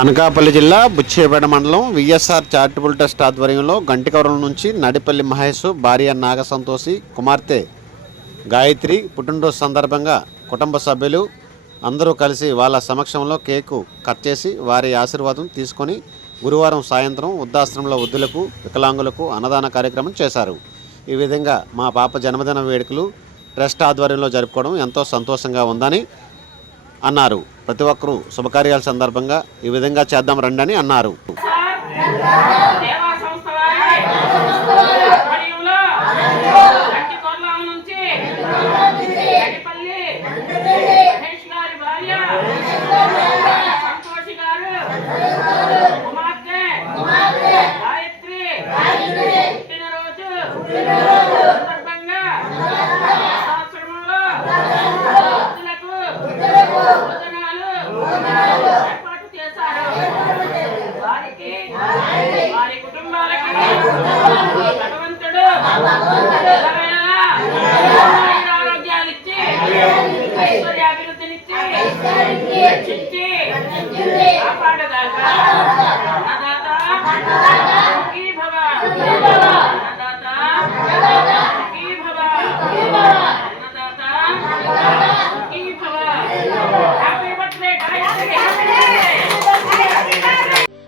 అనకాపల్లి జిల్లా బుచ్చేపేట మండలం VSR charitable trust ఆధ్వర్యంలో గంటికవరం నుంచి నడిపల్లి మహేష్ భార్య నాగసంతోషి కుమార్తె గాయత్రి పుట్టినరోజు సందర్భంగా కుటుంబ సభ్యులు అందరూ కలిసి వాళ్ళ సమక్షంలో కేకు కట్ చేసి వారి ఆశీర్వాదం తీసుకొని గురువారం సాయంత్రం వృద్ధాశ్రమంలో వృద్ధులకు వికలాంగులకు అన్నదాన కార్యక్రమం చేశారు. ఈ విధంగా మా పాప జన్మదిన వేడుకలు ట్రస్ట్ ఆధ్వర్యంలో జరుపుకోవడం ఎంతో సంతోషంగా ఉందని అన్నారు ప్రతి ఒక్కరూ శుభకార్యాల సందర్భంగా ఈ విధంగా చేద్దాం రండి అని అన్నారు దేవా సంస్థ వారి ఆధ్వర్యంలో గంటి కొల్లాం నుంచి గడిపల్లి మహేష్ గారి భార్య సంతోషి గారు కుమార్తె గాయత్రి పుట్టినరోజు సందర్భంగా ఆశ్రమంలో వృద్ధులకు భోజనాలు ఏర్పాటు చేశారు వారికి వారి కుటుంబాలకి భగవంతుడు ఎల్లవేళలా ఆయురారోగ్యాలు ఇచ్చి ఐశ్వర్యాభివృద్ధినిచ్చి రక్షించి కాపాడుగాక.